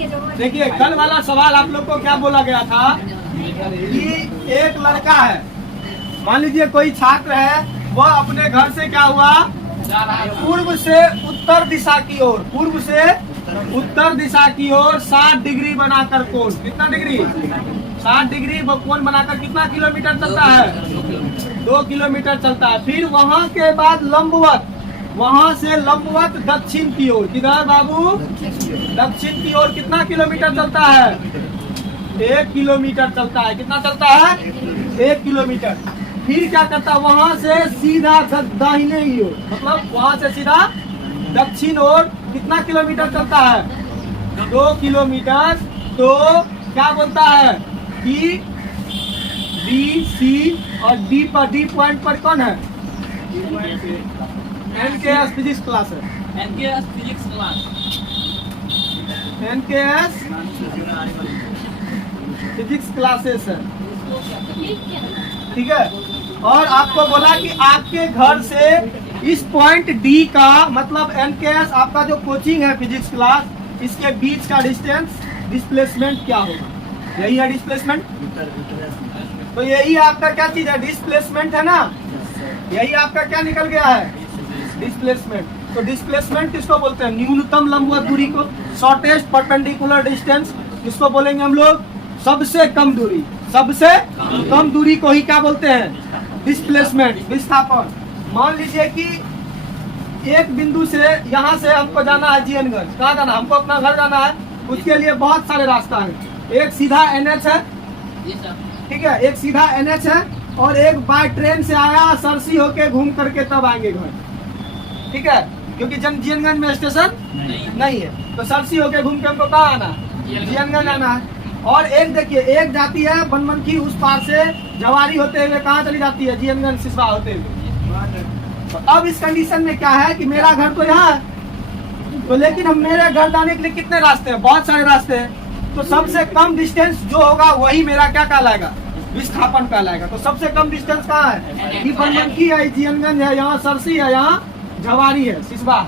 देखिए कल वाला सवाल आप लोग को क्या बोला गया था कि एक लड़का है, मान लीजिए कोई छात्र है, वह अपने घर से क्या हुआ, पूर्व से उत्तर दिशा की ओर, पूर्व से उत्तर दिशा की ओर 60 डिग्री बनाकर कोण, कितना डिग्री, 60 डिग्री वो कोण बनाकर कितना किलोमीटर चलता है, 2 किलोमीटर चलता है। फिर वहां के बाद लंबवत, वहां से लंबवत दक्षिण की ओर, किधर बाबू, दक्षिण की ओर कितना किलोमीटर चलता है, 1 किलोमीटर चलता है। कितना चलता है, 1 किलोमीटर। फिर क्या करता है, वहां से सीधा दाहिने की ओर, मतलब वहां से सीधा दक्षिण ओर कितना किलोमीटर चलता है, 2 किलोमीटर। तो क्या बोलता है कि बी, सी और डी पर, डी पॉइंट पर कौन है, एनकेएस फिजिक्स क्लास है, NKS physics class, NKS physics classes है, ठीक है। और आपको बोला कि आपके घर से इस पॉइंट डी का मतलब एनकेएस आपका जो कोचिंग है फिजिक्स क्लास, इसके बीच का डिस्टेंस, डिस्प्लेसमेंट क्या होगा, यही है डिस्प्लेसमेंट। तो यही आपका क्या चीज है, डिस्प्लेसमेंट है ना, यही आपका क्या निकल गया है, डिस्प्लेसमेंट। तो डिस्प्लेसमेंट किसको बोलते हैं, न्यूनतम लंबवत दूरी को, शॉर्टेस्ट परपेंडिकुलर डिस्टेंस किसको बोलेंगे हम लोग, सबसे कम दूरी, सबसे कम दूरी को ही क्या बोलते हैं, डिस्प्लेसमेंट, विस्थापन। मान लीजिए कि एक बिंदु से यहाँ से हमको जाना है जीएनगंज, कहाँ जाना, हमको अपना घर जाना है, उसके लिए बहुत सारे रास्ता है। एक सीधा एनएच है, ठीक है, एक सीधा एनएच है, और एक बाय ट्रेन से आया, सरसी होके घूम करके तब आएंगे घर, ठीक है, क्योंकि जीएनगंज में स्टेशन नहीं है, तो सरसी होके घूम के हमको कहाँ आना, जीएनगंज आना है। और एक देखिए, एक जाती है बनमनखी उस पार से जवारी होते हुए कहाँ चली जाती है, जीएनगंज सिसवा होते हुए। तो अब इस कंडीशन में क्या है कि मेरा घर तो यहाँ है, तो लेकिन हम मेरे घर जाने के लिए कितने रास्ते हैं, बहुत सारे रास्ते हैं। तो सबसे कम डिस्टेंस जो होगा वही मेरा क्या कहलाएगा, विस्थापन कहलाएगा। तो सबसे कम डिस्टेंस कहाँ है, ये बनमनखी है, जीएनगंज है, यहाँ सरसी है, यहाँ जवारी है, सिसवा।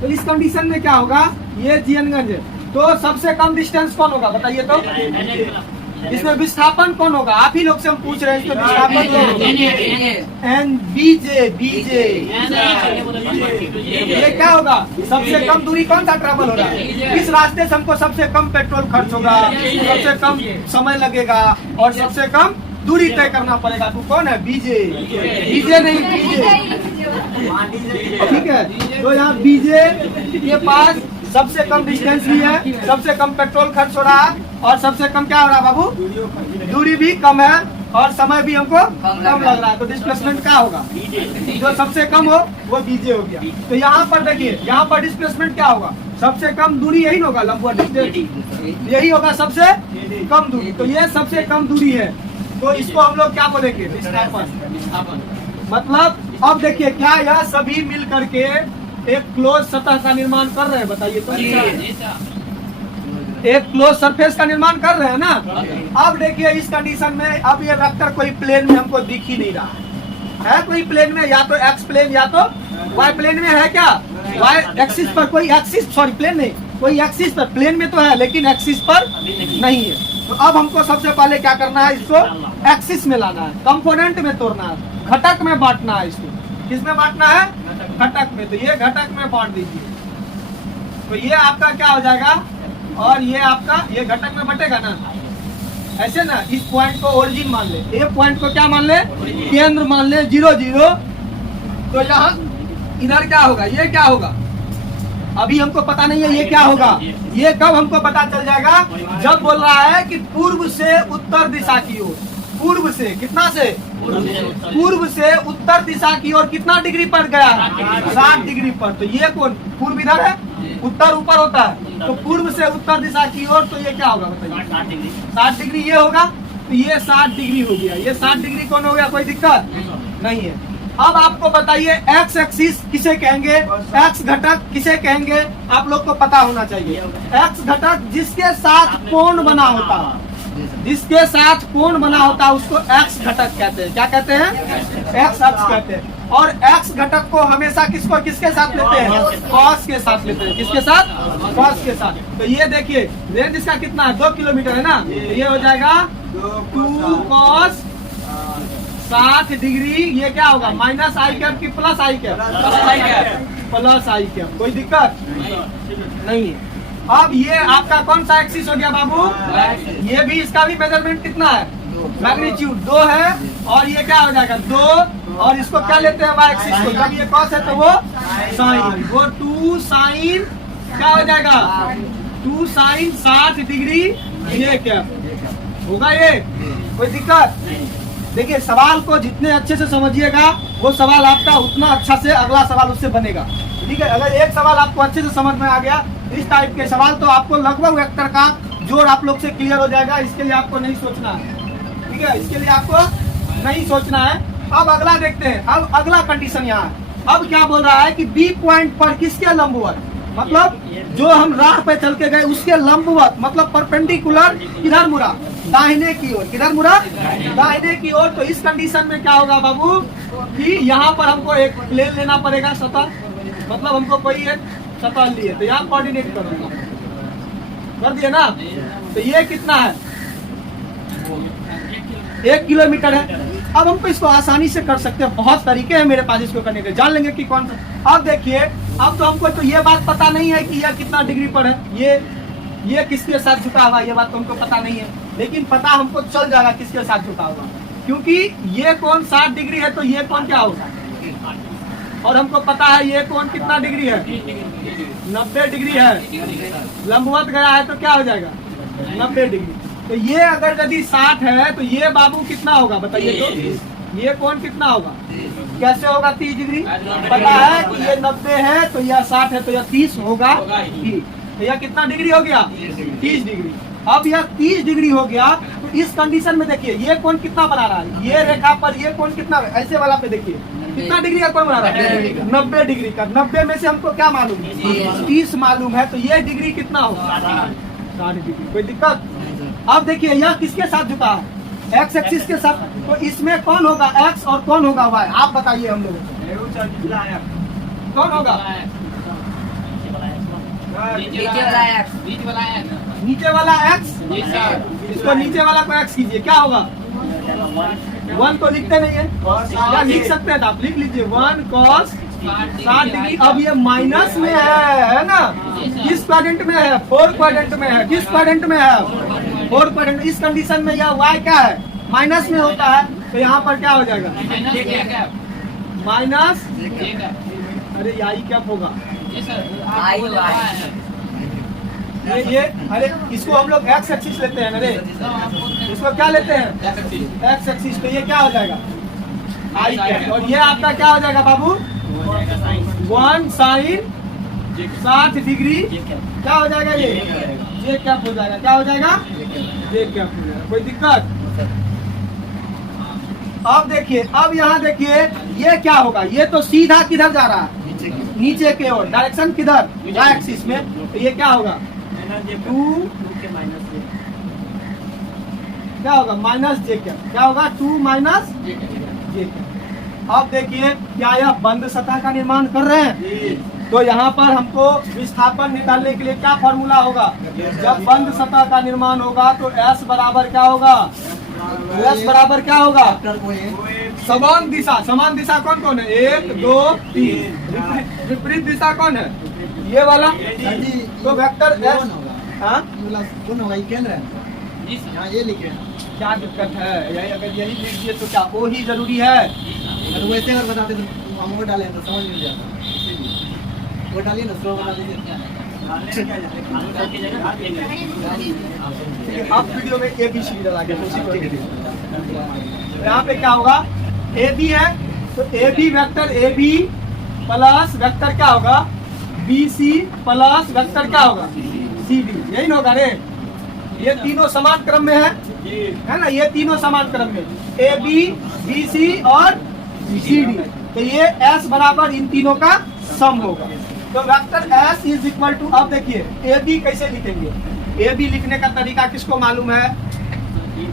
तो इस कंडीशन में क्या होगा, ये जीएनगंज है, तो सबसे कम डिस्टेंस कौन होगा बताइए, तो इसमें विस्थापन कौन होगा, आप ही लोग से हम पूछ रहे हैं, इसमें विस्थापन कौन होगा, एन बीजे, बीजे। ये क्या होगा, सबसे कम दूरी कौन सा ट्रैवल हो रहा है, इस रास्ते से हमको सबसे कम पेट्रोल खर्च होगा, सबसे कम समय लगेगा और सबसे कम दूरी तय करना पड़ेगा। तो कौन है, बीजे, बीजे नहीं, बीजे, ठीक है। तो यहाँ बीजे के पास सबसे कम डिस्टेंस भी है, सबसे कम पेट्रोल खर्च हो रहा है, और सबसे कम क्या हो रहा है बाबू, दूरी भी कम है, और समय भी हमको कम लग रहा है। तो डिस्प्लेसमेंट क्या होगा, जो सबसे कम हो वो बीजे हो गया। तो यहाँ पर देखिए, यहाँ पर डिस्प्लेसमेंट क्या होगा, सबसे कम दूरी यही होगा, लंबवत डिस्टेंस यही होगा, सबसे कम दूरी। तो ये सबसे कम दूरी है, तो इसको हम लोग क्या बोलेंगे, विस्थापन। मतलब अब देखिए, क्या यह सभी मिल करके एक क्लोज सतह का निर्माण कर रहे हैं, बताइए तो, एक क्लोज सरफेस का निर्माण कर रहे हैं ना। अब देखिए इस कंडीशन में, अब ये वेक्टर कोई प्लेन में हमको दिख ही नहीं रहा है, कोई प्लेन में, या तो एक्स प्लेन या तो वाई प्लेन में है, क्या वाई एक्सिस पर, कोई एक्सिस, सॉरी प्लेन नहीं, कोई एक्सिस पर, प्लेन में तो है लेकिन एक्सिस पर नहीं है। तो अब हमको सबसे पहले क्या करना है, इसको एक्सिस में लाना है, कंपोनेंट में तोड़ना है, घटक में बांटना है, इसको किसमें बांटना है, घटक में। तो ये घटक में बांट दीजिए, तो ये आपका क्या हो जाएगा, और ये आपका, ये घटक में बटेगा ना, ऐसे ना। इस पॉइंट को ओरिजिन मान ले, ये पॉइंट को क्या मान ले, केंद्र मान ले, 0 0। तो यहाँ इधर क्या होगा, ये क्या होगा, अभी हमको पता नहीं है ये क्या होगा, ये कब हमको पता चल जाएगा, जब बोल रहा है कि पूर्व से उत्तर दिशा की ओर, पूर्व से कितना से, पूर्व से उत्तर दिशा की ओर कितना डिग्री पर गया है, 60 डिग्री पर। तो ये कौन, पूर्व इधर है, उत्तर ऊपर होता है, तो पूर्व से उत्तर दिशा की ओर, तो ये क्या होगा बताइए, 60 डिग्री ये होगा। तो ये 60 डिग्री हो गया, ये 60 डिग्री कौन हो गया, कोई दिक्कत नहीं है। अब आपको बताइए एक्स एक्सिस किसे कहेंगे, एक्स घटक किसे कहेंगे, आप लोग को पता होना चाहिए। एक्स घटक जिसके साथ कोण बना होता है, जिसके साथ कोण बना होता है उसको एक्स घटक कहते हैं। क्या कहते हैं, एक्स अक्ष कहते हैं। और x घटक को हमेशा किसके साथ लेते हैं? cos के साथ लेते हैं। किसके साथ? cos के साथ। तो ये देखिए रेंज इसका कितना है? 2 किलोमीटर है ना, तो ये हो जाएगा 2 cos 60 डिग्री। ये क्या होगा? माइनस आई कैप की प्लस आई कैप? प्लस आई कैप। कोई दिक्कत नहीं है। अब ये आपका कौन सा एक्सिस हो गया बाबू? ये भी, इसका भी मेजरमेंट कितना है? मैग्नीट्यूड 2 है। और ये क्या हो जाएगा? 2। और इसको क्या लेते हैं? वाई एक्सिस को। जब ये कॉस है तो वो साइन, वो 2 साइन क्या हो जाएगा? 2 साइन 60 डिग्री ये कैप होगा। ये कोई दिक्कत? देखिए सवाल को जितने अच्छे से समझिएगा वो सवाल आपका उतना अच्छा से अगला सवाल उससे बनेगा। ठीक है, अगर एक सवाल आपको अच्छे से समझ में आ गया इस टाइप के सवाल, तो आपको लगभग वेक्टर का जोड़ आप लोग से क्लियर हो जाएगा। इसके लिए आपको नहीं सोचना है। ठीक है, इसके लिए आपको नहीं सोचना है। अब अगला देखते हैं। अब अगला कंडीशन यहाँ है। अब क्या बोल रहा है कि बी पॉइंट पर किसके लंबवत, मतलब जो हम राह पे चल के गए उसके लंबवत, मतलब परपेंडिकुलर किधर मुड़ा? दाहिने की ओर। किधर मुड़ा? दाहिने की ओर। तो इस कंडीशन में क्या होगा बाबू कि यहाँ पर हमको एक प्लेन लेना पड़ेगा, सतह, मतलब हमको कोई एक सतह लिए, तो यहाँ कोऑर्डिनेट कर दिए ना। तो ये कितना है? 1 किलोमीटर है। अब हमको इसको आसानी से कर सकते हैं, बहुत तरीके हैं मेरे पास इसको करने के, जान लेंगे कि कौन सा। अब देखिए, अब तो हमको तो ये बात पता नहीं है कि यह कितना डिग्री पर है, ये किसके साथ झुका हुआ, ये बात तो हमको पता नहीं है, लेकिन पता हमको चल जाएगा किसके साथ झुका हुआ, क्योंकि ये कोण 60 डिग्री है तो ये कोण क्या होगा, और हमको पता है ये कोण कितना डिग्री है, 90 डिग्री है। लंबवत गया है तो क्या हो जाएगा, 90 डिग्री। तो ये अगर यदि 60 है तो ये बाबू कितना होगा बताइए तो, ये कोण कितना होगा, कैसे होगा 30 डिग्री, पता है कि ये 90 है तो यह 60 है तो यह 30 होगा ही। तो यह कितना डिग्री हो गया, 30 डिग्री। अब यह 30 डिग्री हो गया तो इस कंडीशन में देखिए ये कोण कितना बना रहा है, ये रेखा पर ये कोण कितना, ऐसे वाला पे देखिए कितना डिग्री का कोण बना रहा है, 90 डिग्री का। 90 में से हमको क्या मालूम है, 30 मालूम है, तो ये डिग्री कितना होगा, 60 डिग्री। कोई दिक्कत। अब देखिए यह किसके साथ झुका है, एक्स एक्सिस के साथ, तो इसमें कौन होगा एक्स और कौन होगा वाई, आप बताइए हम लोग कौन होगा, नीचे वाला एक्स, इसको नीचे वाला को एक्स कीजिए, क्या होगा 1 तो लिखते नहीं है, या लिख सकते हैं तो आप लिख लीजिए 1 cos 60 डिग्री। अब ये माइनस में है ना, किस क्वाड्रेंट में है, 4 क्वाड्रेंट में है, किस क्वाड्रेंट में है, 4 क्वाड्रेंट। इस कंडीशन में यह y क्या है, माइनस में होता है, तो यहाँ पर क्या हो जाएगा माइनस, अरे आई क्या होगा ये अरे इसको हम लोग एक्स एक्सिस लेते हैं, अरे इसको क्या लेते हैं एक्स एक्सिस, तो ये क्या हो जाएगा आई कैप, और ये आपका क्या हो जाएगा बाबू 1 साइन 60 डिग्री क्या हो जाएगा, ये कैप हो जाएगा, क्या हो जाएगा ये कैप हो जाएगा। कोई दिक्कत। अब देखिए, अब यहाँ देखिए ये क्या होगा, ये तो सीधा किधर जा रहा है नीचे के ओर, डायरेक्शन किधर y एक्सिस में, तो ये क्या होगा 2 क्या होगा माइनस जे कैप, क्या होगा 2 माइनस जे कैप। अब देखिए क्या यह बंद सतह का निर्माण कर रहे हैं, तो यहाँ पर हमको विस्थापन निकालने के लिए क्या फॉर्मूला होगा, जब बंद सतह का निर्माण होगा तो S बराबर क्या होगा, S बराबर क्या होगा समान दिशा, समान दिशा कौन कौन है 1 2 3, विपरीत दिशा कौन है ये वाला, तो वेक्टर S हाँ ये लिखे क्या दिक्कत है, यही अगर यही लिख दिए तो क्या वो ही जरूरी है, तो वैसे अगर बताते तो हम वो डालें तो समझ मिल जाता, वो डालिए ना स्लो बता दीजिए। आप वीडियो में ABCD डाला के उसी को यहाँ पे क्या होगा AB है तो AB vector AB plus vector क्या होगा BC प्लस वेक्टर क्या होगा CD, यही ना होगा रे, ये तीनों समान क्रम में है ना, ये तीनों समान क्रम में AB BC और CD, तो ये S बराबर इन तीनों का सम होगा। तो vector S is equal to, अब देखिए AB कैसे लिखेंगे, AB लिखने का तरीका किसको मालूम है,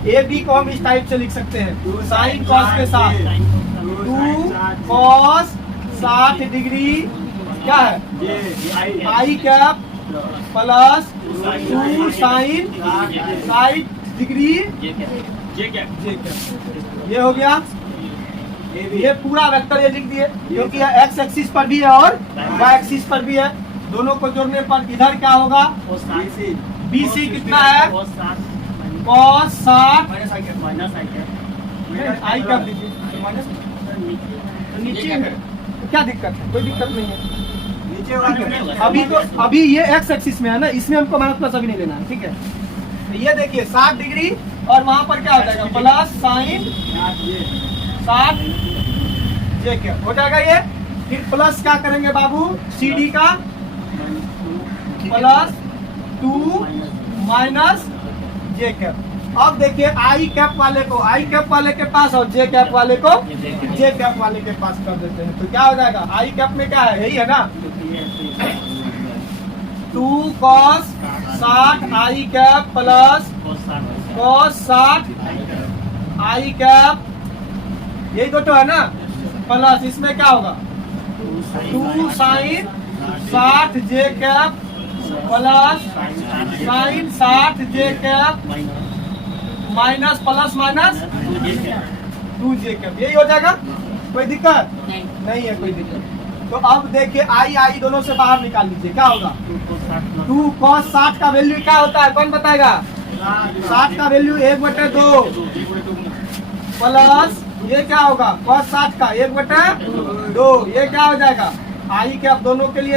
AB को हम इस टाइप से लिख सकते हैं साइन कॉस के साथ, 2 cos 60 डिग्री क्या है आई कैप प्लस 2 साइन 60 डिग्री जे कैप। ये हो गया, ये पूरा वेक्टर ये लिख दिए क्योंकि यह एक्स एक्सिस पर भी है और वाई एक्सिस पर भी है। दोनों को जोड़ने पर इधर क्या होगा, BC कितना है cos 60 आई कैप लीजिए नीचे है, क्या दिक्कत है, कोई दिक्कत नहीं है। अभी ये एक्स एक्सिस में है ना, इसमें हमको माइनस प्लस अभी नहीं लेना है, ठीक है। तो ये देखिए 60 डिग्री और वहां पर क्या हो जाएगा प्लस साइन 60 जे कैप हो जाएगा ये। फिर प्लस क्या करेंगे बाबू, CD का प्लस 2 माइनस जे कैप। अब देखिए आई कैप वाले के पास और जे कैप वाले को जे कैप वाले के पास कर देते हैं। तो क्या हो जाएगा, आई कैप में क्या है, यही है ना 2 cos 60 आई कैप प्लस cos 60 आई कैप, यही तो है ना, प्लस इसमें क्या होगा 2 साइन 60 जे कैप प्लस साइन 60 जे कैप माइनस प्लस माइनस 2 जे कैप, यही हो जाएगा। कोई दिक्कत नहीं है, कोई दिक्कत। तो अब देखिए आई दोनों से बाहर निकाल लीजिए, क्या होगा 2 cos 60 का वैल्यू क्या होता है, कौन बताएगा, 60 का वैल्यू 1/2 प्लस ये क्या होगा cos 60 का 1/2, ये क्या हो जाएगा आई कैप दोनों के लिए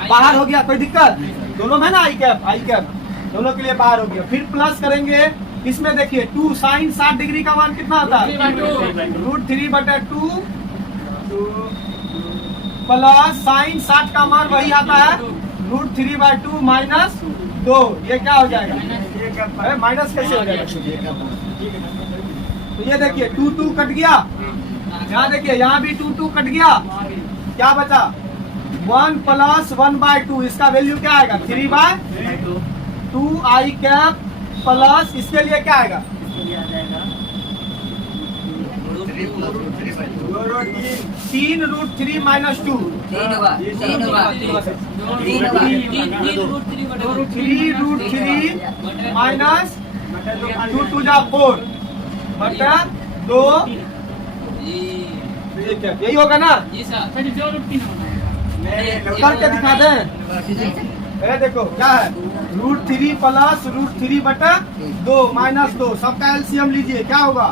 बाहर हो गया। कोई दिक्कत, दोनों में ना आई कैप दोनों के लिए बाहर हो गया। फिर प्लस करेंगे इसमें, देखिए 2 साइन 60 डिग्री का मान कितना आता है √3/2 प्लस साइन 60 का मान वही आता है √3/2 माइनस 2, ये क्या हो जाएगा, माइनस कैसे हो जाएगा। तो ये देखिए 2 कट गया, यहाँ देखिए यहाँ भी 2 कट गया, क्या बचा 1 प्लस 1/2, इसका वैल्यू क्या आएगा 3/2 आई कैप प्लस इसके लिए क्या आएगा 3√3 माइनस 2 3√3 माइनस 2 जा 4 बटा 2, यही होगा ना, करके दिखा दें। देखो क्या है √3 प्लस √3/2 माइनस 2, सबका एलसीएम लीजिए, क्या होगा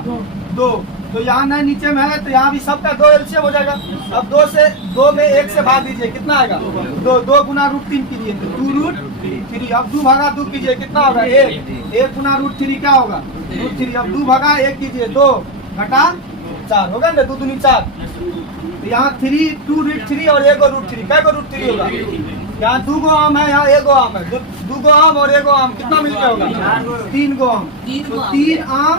2। तो यहाँ नहीं नीचे में है तो यहाँ भी सबका 2 एलसीएम हो जाएगा। अब 2 में 1 से भाग दीजिए, कितना आएगा 2 गुना √3 कीजिए तो 2√3। अब 2 भागा 2 कीजिए, कितना होगा 1 गुना √3 क्या होगा √3। अब 2 भागा 1 कीजिए 2 घटा 4 होगा ना, 2 दूनी 4। तो यहाँ 2√3 और 1 √3, क्या √3 होगा, यहाँ 2 गो आम है, यहाँ 1 गो आम है, 2 गो आम और 1 गो आम कितना मिलकर होगा 3 गो आम। तो 3 आम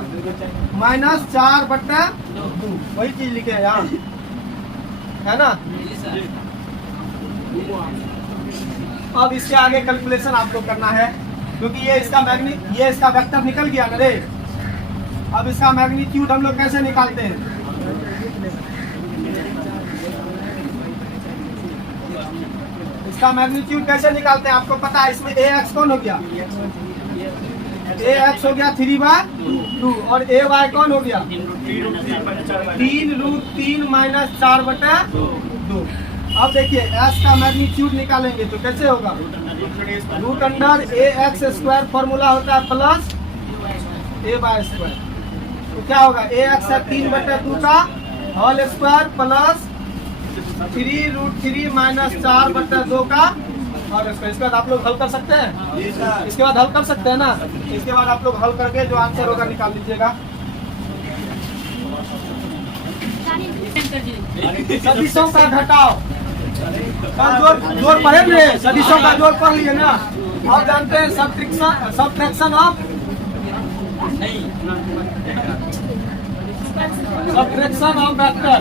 माइनस 4/2, वही चीज लिखे हैं यहाँ, है ना। अब इसके आगे कैलकुलेशन आपको करना है क्योंकि ये इसका वेक्टर निकल गया ना रे। अब इसका मैग्नीट्यूड हम लोग कैसे निकालते हैं, इसका मैग्नीट्यूड कैसे निकालते हैं आपको पता है। इसमें ax कौन हो गया, ax हो गया 3/2 और ay कौन हो गया 3√3 माइनस 4/2। अब देखिए s का मैग्नीट्यूड निकालेंगे तो कैसे होगा √ax² फॉर्मूला होता है प्लस a/2। तो क्या होगा ax है 3/2 का होल स्क्वायर प्लस 3√3 माइनस 4/2 का और इसके बाद आप लोग हल कर सकते हैं, इसके बाद हल कर सकते हैं ना। इसके बाद आप लोग हल करके जो आंसर होगा निकाल लीजिएगा। सदिशों का घटाव जोड़ पढ़े थे, सदिशों का जोड़ पढ़ लिए ना। आप जानते हैं सब्ट्रैक्शन ऑफ वेक्टर,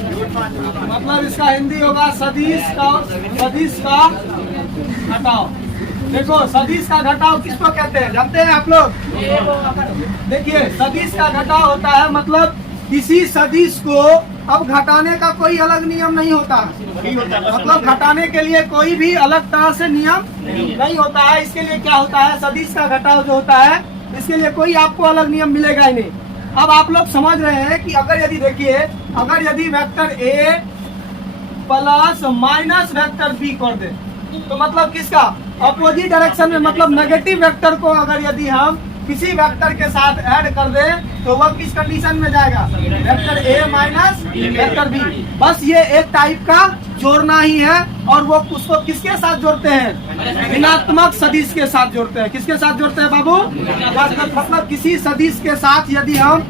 मतलब इसका हिंदी होगा सदिश का घटाव। देखो सदिश का घटाव किसको कहते हैं जानते हैं आप लोग। देखिए सदिश का घटाव होता है मतलब किसी सदिश को अब घटाने का कोई अलग नियम नहीं होता, मतलब घटाने के लिए कोई भी अलग तरह से नियम नहीं होता है। इसके लिए क्या होता है, सदिश का घटाव जो होता है इसके लिए कोई आपको अलग नियम मिलेगा ही नहीं। अब आप लोग समझ रहे हैं कि अगर यदि देखिए, अगर यदि vector A plus minus vector B कर दे तो मतलब किसका अपोजिट डायरेक्शन में, मतलब नेगेटिव वेक्टर को अगर यदि हम किसी वेक्टर के साथ ऐड कर दे तो वह किस कंडीशन में जाएगा, vector A minus vector B. बस ये एक टाइप का जोड़ना ही है, और वो उसको किसके साथ जोड़ते हैं, ऋणात्मक सदिश के साथ जोड़ते हैं। किसके साथ जोड़ते हैं बाबू, मतलब किसी सदिश के साथ यदि हम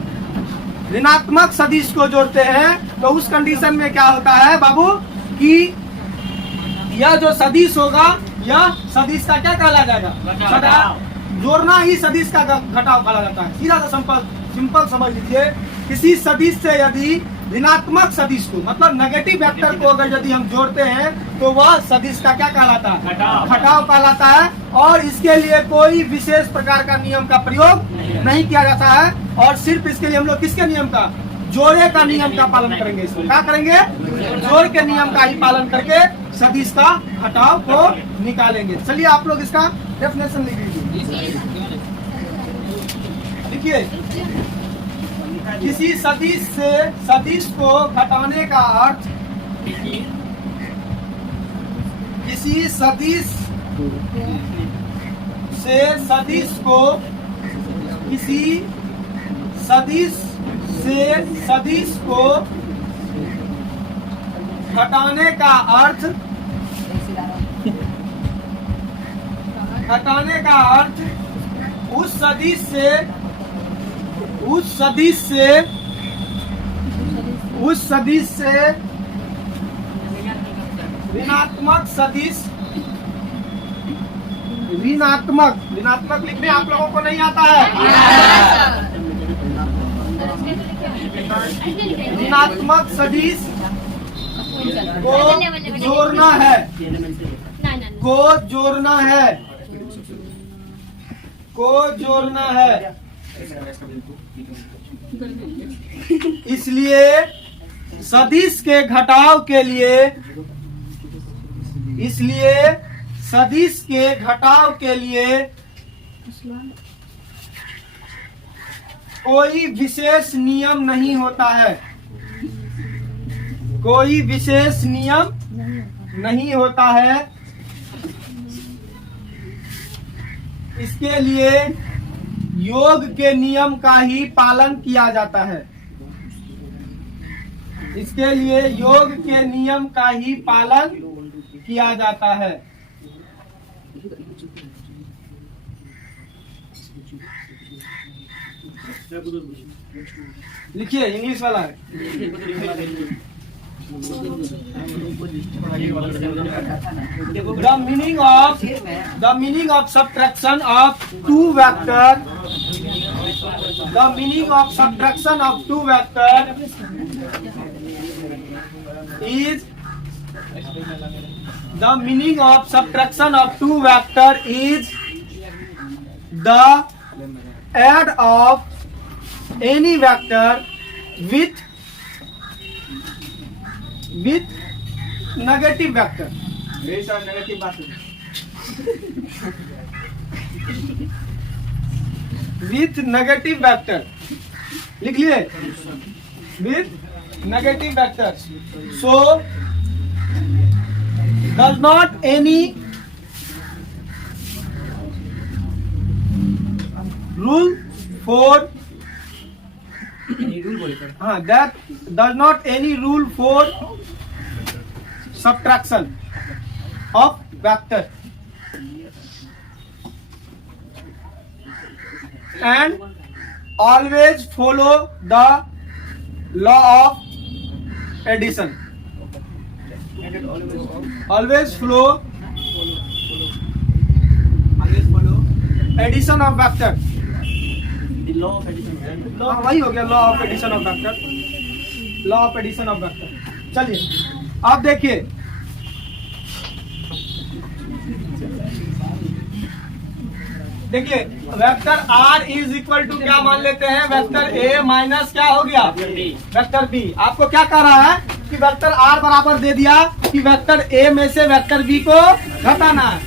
ऋणात्मक सदिश को जोड़ते हैं तो उस कंडीशन में क्या होता है बाबू कि यह जो सदिश होगा यह सदिश का क्या कहला जाएगा, जोड़ना ही सदिश का घटाव कहा जाता है। सीधा सा सिंपल समझ लीजिए, किसी सदिश से यदि ऋणात्मक सदिश को, मतलब नेगेटिव वेक्टर को अगर यदि हम जोड़ते हैं तो वह सदिश का क्या कहलाता है, घटाव कहलाता है। और इसके लिए कोई विशेष प्रकार का नियम का प्रयोग नहीं किया जाता है, और सिर्फ इसके लिए हम लोग किसके नियम का, जोड़े का नियम का पालन करेंगे। इसमें क्या करेंगे, जोड़ के नियम का ही पालन करके सदिश का घटाव को निकालेंगे। चलिए आप लोग इसका डेफिनेशन लिख लीजिए। देखिए, किसी सदिश से सदिश को घटाने का अर्थ, किसी सदिश से सदिश को, किसी सदिश से सदिश को घटाने का अर्थ, घटाने का अर्थ उस सदिश से ऋणात्मक सदिश, ऋणात्मक लिखने आप लोगों को नहीं आता है, ऋणात्मक सदिश को जोड़ना है, को जोड़ना है, को जोड़ना है। इसलिए सदिश के घटाव के लिए, इसलिए सदिश के घटाव के लिए कोई विशेष नियम नहीं होता है, कोई विशेष नियम नहीं होता है। इसके लिए योग के नियम का ही पालन किया जाता है, इसके लिए योग के नियम का ही पालन किया जाता है। लिखिए, इंग्लिश वाला है। The meaning of subtraction of two vector, the meaning of subtraction of two vector is, the meaning of subtraction of two vector is the add of any vector with negative vector, with negative vector, लिख लिए, with negative vector. So does not any rule for, that does not any rule for subtraction of vector, and always follow the law of addition. Always follow addition of vector. law of addition. हाँ वही हो गया, law of addition of vector, law of addition of vector. चलिए अब देखिए, देखिए vector R is equal to क्या मान लेते हैं, वेक्टर A माइनस क्या हो गया, वेक्टर B। आपको क्या कह रहा है कि वेक्टर R बराबर दे दिया कि वेक्टर A में से वेक्टर B को घटाना है।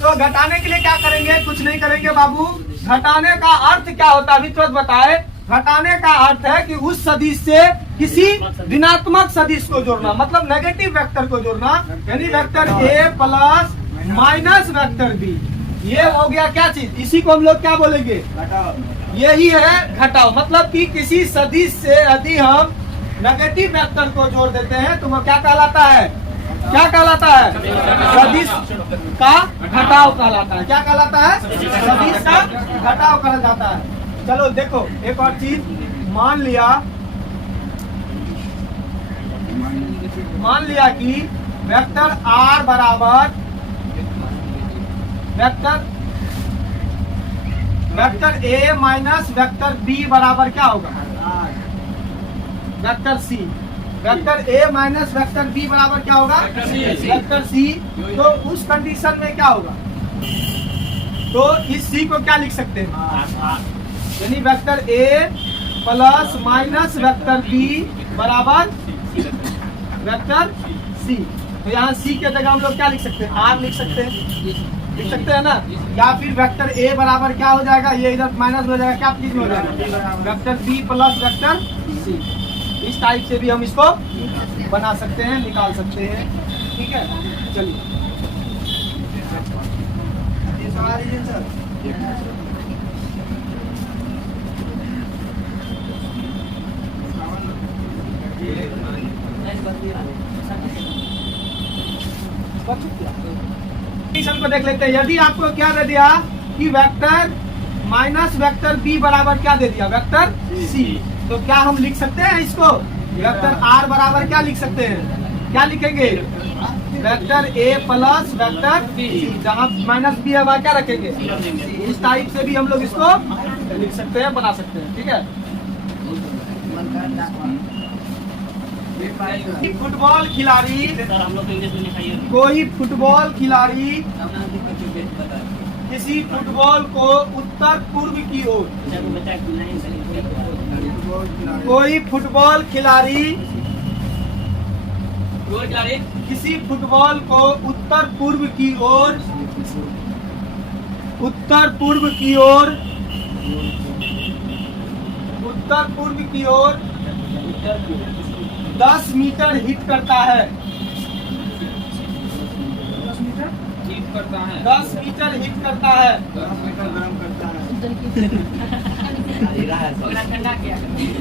तो घटाने के लिए क्या करेंगे, कुछ नहीं करेंगे बाबू। घटाने का अर्थ क्या होता है अभी तुरंत बताए। घटाने का अर्थ है कि उस सदिश से किसी ऋणात्मक सदिश को जोड़ना, मतलब नेगेटिव वेक्टर को जोड़ना, यानी vector A plus minus vector B। ये हो गया क्या चीज, इसी को हम लोग क्या बोलेंगे, यही है घटाओ। मतलब कि किसी सदिश से यदि हम नेगेटिव वेक्टर को जोड़ देते हैं तो वो क्या कहलाता है, क्या कहलाता है, सदिश का घटाव कहलाता है। क्या कहलाता है, सदिश का घटाव कहा जाता है। चलो देखो एक और चीज, मान लिया कि वेक्टर R बराबर vector A minus vector B बराबर क्या होगा, vector C। Vector A minus vector B बराबर क्या होगा, वेक्टर C। तो उस कंडीशन में क्या होगा, तो इस C को क्या लिख सकते हैं, यानी vector A plus minus vector B बराबर वेक्टर C। तो यहाँ C के जगह हम लोग क्या लिख सकते हैं, R लिख सकते हैं ना। या फिर वेक्टर A बराबर क्या हो जाएगा, ये इधर माइनस हो जाएगा, क्या चीज में हो जाएगा, vector B plus vector C। इस टाइप से भी हम इसको बना सकते हैं, निकाल सकते हैं। ठीक है, चलिए को देख लेते हैं। यदि आपको क्या दे दिया कि वेक्टर माइनस वेक्टर B बराबर क्या दे दिया, वेक्टर C, तो क्या हम लिख सकते हैं इसको, वेक्टर R बराबर क्या लिख सकते हैं, क्या लिखेंगे, vector A plus vector C। जहाँ माइनस B है वहाँ क्या रखेंगे, इस टाइप से भी हम लोग इसको लिख सकते हैं, बना सकते हैं। ठीक है, फुटबॉल खिलाड़ी, कोई फुटबॉल खिलाड़ी किसी फुटबॉल को उत्तर पूर्व की ओर, कोई फुटबॉल खिलाड़ी किसी फुटबॉल को उत्तर पूर्व की ओर 10 मीटर हिट करता है, 10 मीटर हिट करता है।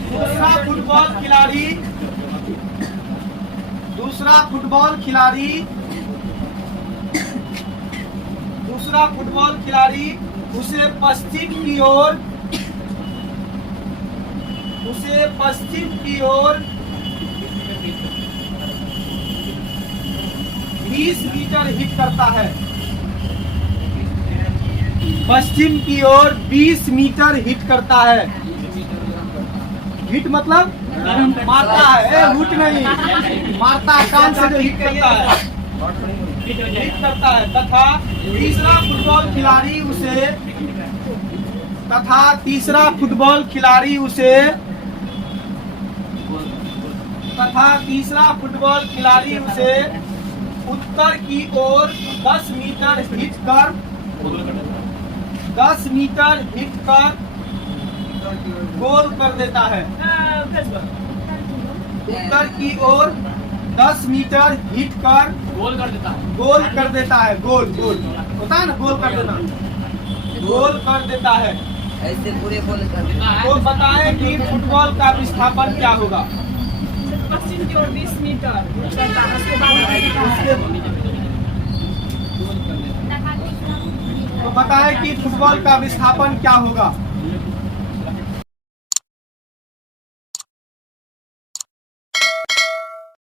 दूसरा फुटबॉल खिलाड़ी उसे पश्चिम की ओर 20 मीटर हिट करता है, पश्चिम की ओर 20 मीटर हिट करता है। हिट मतलब मारता है, हुट नहीं, मारता है, कान से जो हिट करता है, हिट करता है। तथा तीसरा फुटबॉल खिलाड़ी उसे उत्तर की ओर 10 मीटर हिट कर गोल कर देता है। उत्तर की ओर 10 मीटर हिट कर गोल कर देता है। गोल होता है ना, गोल कर देता है। ऐसे पूरे गोल कर देता है। तो बताएं कि फुटबॉल का विस्थापन क्या होगा, पश्चिम की ओर 20 मीटर। तो बताएं कि फुटबॉल का विस्थापन क्या होगा,